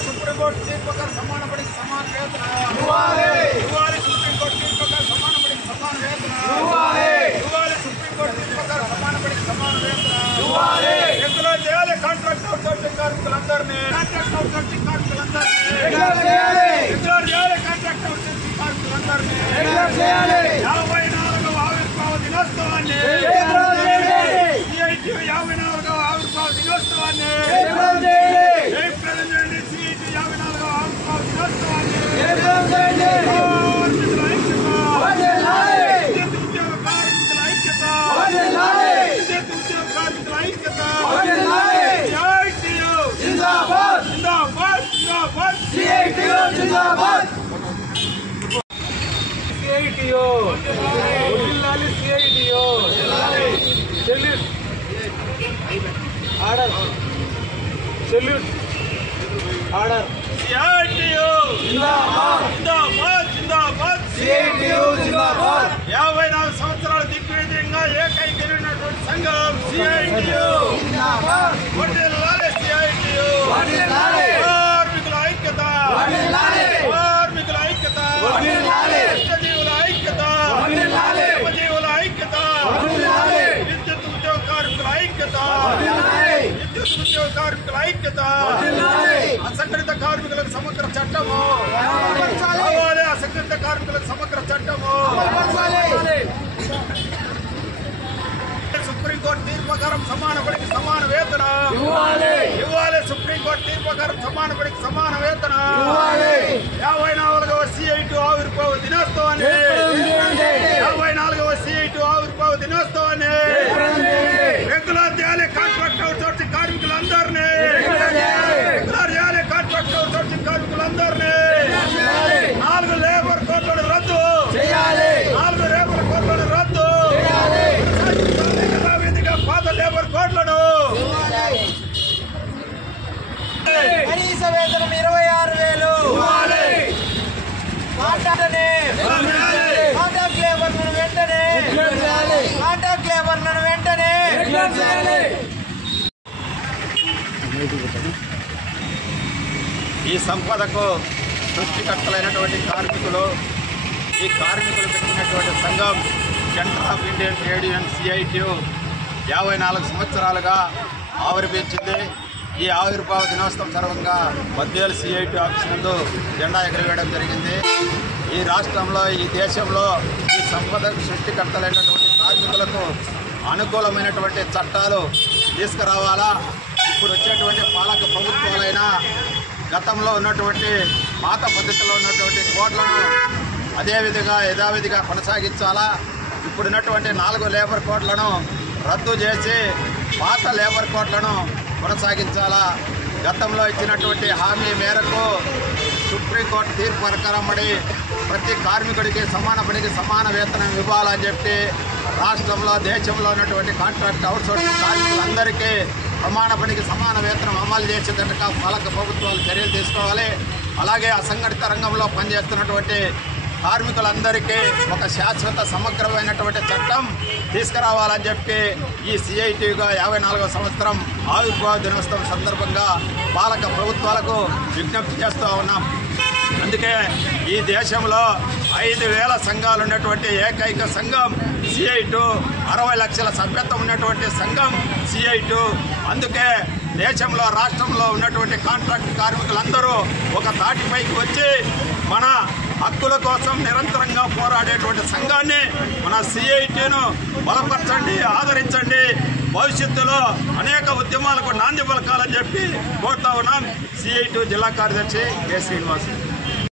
Supreme court तीर्प प्रकार समान बड़ी समान वेतन सुप्रीम कोर्ट तीर्प प्रकार समान बड़ी समान वेतन सुप्रीम कोर्ट तीर्प प्रकार समान बड़ी समान वेतन रेगुलर చేయాలి కాంట్రాక్ట్ అవుట్సోర్సింగ్ కార్మికులందరినీ కాంట్రాక్ట్ అవుట్సోర్సింగ్ కార్మికులందరినీ రెగ్యులర్ చేయాలి కాంట్రాక్ట్ అవుట్సోర్సింగ్ కార్మికులందరినీ రెగ్యులర్ చేయాలి 54వ ఆవిర్భావ దినోత్సవాన్ని రెగ్యులర్ చేయాలి సిఐటి 54వ ఆవిర్భావ దినోత్సవాన్ని రెగ్యులర్ చేయాలి ऑर्डर सीआईटीयू जिंदाबाद जिंदाबाद जिंदाबाद सीआईटीयू जिंदाबाद 54 సంవత్సరాల దిగ్విజయంగా ఏకైకమైనటువంటి సంఘం सीआईटीयू जिंदाबाद వడ్డేలాలే सीआईटीयూ వడ్డేలాలే కార్మికుల ఐక్యత వడ్డేలాలే కార్మికుల ఐక్యత వడ్డేలాలే సజీవుల ఐక్యత వడ్డేలాలే సజీవుల ఐక్యత వడ్డేలాలే విద్యుత్ ఉద్యోగ కార్మికుల ఐక్యత వడ్డేలాలే విద్యుత్ ఉద్యోగ కార్మికుల ఐక్యత వడ్డేలాలే అసంఘటిత కార్మికులకు సమగ్ర చట్టము కావాలి అసంఘటిత కార్మికులకు సమగ్ర చట్టము సుప్రీం కోర్టు తీర్పు ప్రకారం సమాన పనికి సమాన వేతన ఇవ్వాలి సుప్రీం కోర్టు తీర్పు ప్రకారం సమాన పనికి సమాన వేతన 54వ సిఐటి ఆవిర్భావ దినోత్సవాన్ని 54వ సిఐటి ఆవిర్భావ దినోత్సవాన్ని రెగ్యులర్ చేయాలి కాంట్రాక్ట్ అవుట్సోర్సింగ్ కార్మికులందరినీ రెగ్యులర్ చేయాలి కాంట్రాక్ట్ అవుట్సోర్సింగ్ కార్మికులందరినీ 4 లేబర్ కోడ్లను రద్దు చేయాలి 4 లేబర్ కోడ్లను రద్దు పాత లేబర్ కోడ్లను కనీస వేతనం 26,000 కాంట్రాక్ట్ లేబర్లను వెంటనే కాంట్రాక్ట్ లేబర్లను వెంటనే ఈ సంపదకు సృష్టికర్తలైనటువంటి కార్మికులు ఈ కార్మికులు పెట్టినటువంటి సంఘం centre of Indian trade union CITU 54 సంవత్సరాలుగా ఆవిర్భవించింది. ఈ ఆవిర్భావ దినోత్సవం సందర్భంగా బద్వేలు సిఐటి ఆఫీస్ ముందు జెండా ఎగరవేయడం జరిగింది. ఈ రాష్ట్రంలో ఈ దేశంలో ఈ సంపద సృష్టికర్తలైనటువంటి కార్మికులకు అనుకూలమైనటువంటి చట్టాలు తీసుకురావాలా. ఇప్పుడు వచ్చేటువంటి పాలక ప్రభుత్వాలైనా గతంలో ఉన్నటువంటి పాత పద్ధతిలో ఉన్నటువంటి కోడ్లను అదేవిధంగా యథావిధిగా కొనసాగించాలా. ఇప్పుడున్నటువంటి 4 లేబర్ కోడ్లను రద్దు చేసి పాత లేబర్ కోడ్లను కొనసాగించాలా. గతంలో ఇచ్చినటువంటి హామీ మేరకు సుప్రీంకోర్టు తీర్పు ప్రకారం ప్రతి కార్మికుడికి సమాన పనికి సమాన వేతనం ఇవ్వాలని చెప్పి రాష్ట్రంలో దేశంలో ఉన్నటువంటి కాంట్రాక్ట్ అవుట్సోర్సింగ్ కార్మికులందరికీ సమాన పనికి సమాన వేతనం అమలు చేసేటట్టుగా పాలక ప్రభుత్వాలు చర్యలు తీసుకోవాలి. అలాగే అసంఘటిత రంగంలో పనిచేస్తున్నటువంటి కార్మికులందరికీ ఒక శాశ్వత సమగ్రమైనటువంటి చట్టం తీసుకురావాలని చెప్పి ఈ సిఐటిగా 54వ సంవత్సరం ఆవిర్భావ దినోత్సవం సందర్భంగా పాలక ప్రభుత్వాలకు విజ్ఞప్తి చేస్తూ ఉన్నాం. అందుకే ఈ దేశంలో 5,000 సంఘాలు ఉన్నటువంటి ఏకైక సంఘం సిఐటి, 60 లక్షల సభ్యత్వం ఉన్నటువంటి సంఘం సిఐటి. అందుకే దేశంలో రాష్ట్రంలో ఉన్నటువంటి కాంట్రాక్ట్ కార్మికులందరూ ఒక తాటిపైకి వచ్చి మన హక్కుల కోసం నిరంతరంగా పోరాడేటువంటి సంఘాన్ని మన సిఐటిను బలపరచండి, ఆదరించండి. భవిష్యత్తులో అనేక ఉద్యమాలకు నాంది పలకాలని చెప్పి కోరుతా ఉన్నాం. సిఐటి జిల్లా కార్యదర్శి కె శ్రీనివాస్.